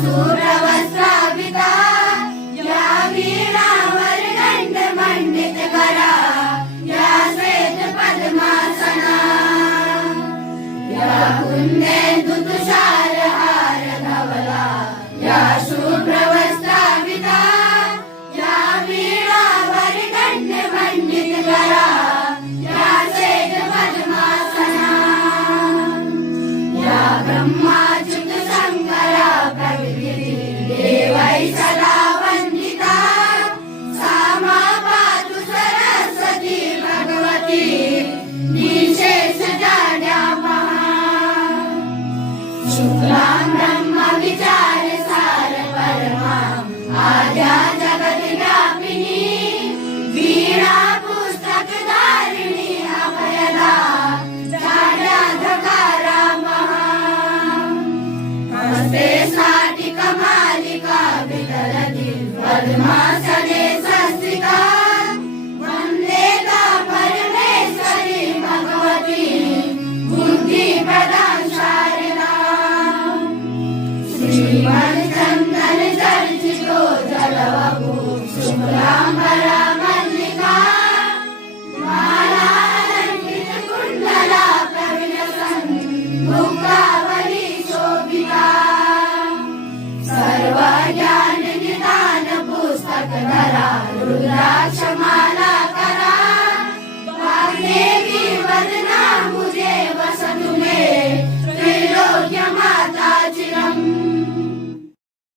सुप्रवस्त्राविता या वीणावर दंडमंडित करा या श्वेत पद्मासना या कुंदेन्दु तुषार हार धवला या सुप्रवस्त्राविता या वीणावर दंडमंडित करा या श्वेत पद्मासना या ब्रह्माच्युत शंकरा प्रभृति देवै सदा वंदिता सामा पातु सरस्वती भगवती निशेष जाड्यामहा शुक्लां ब्रह्म विचार सार परमा आद्या जगत व्यापिनी वीणा पुस्तक धारिणी अभयदा जाड्या धकारा महा हस्ते स्फाटिक मालिका विदलति पद्मासने संस्थिता वन्दे ता परमेश्वरी भगवती बुद्धिप्रदां शारदा श्रीमच्चन्दन चर्चितो जलवपु शुक्लाम्बरा मल्लिका मालालङ्कृत कुण्डला प्रविलसन् मुक्तावली शोभिता सर्वज्ञान निदान पुस्तक धरा रुद्राक्षमाला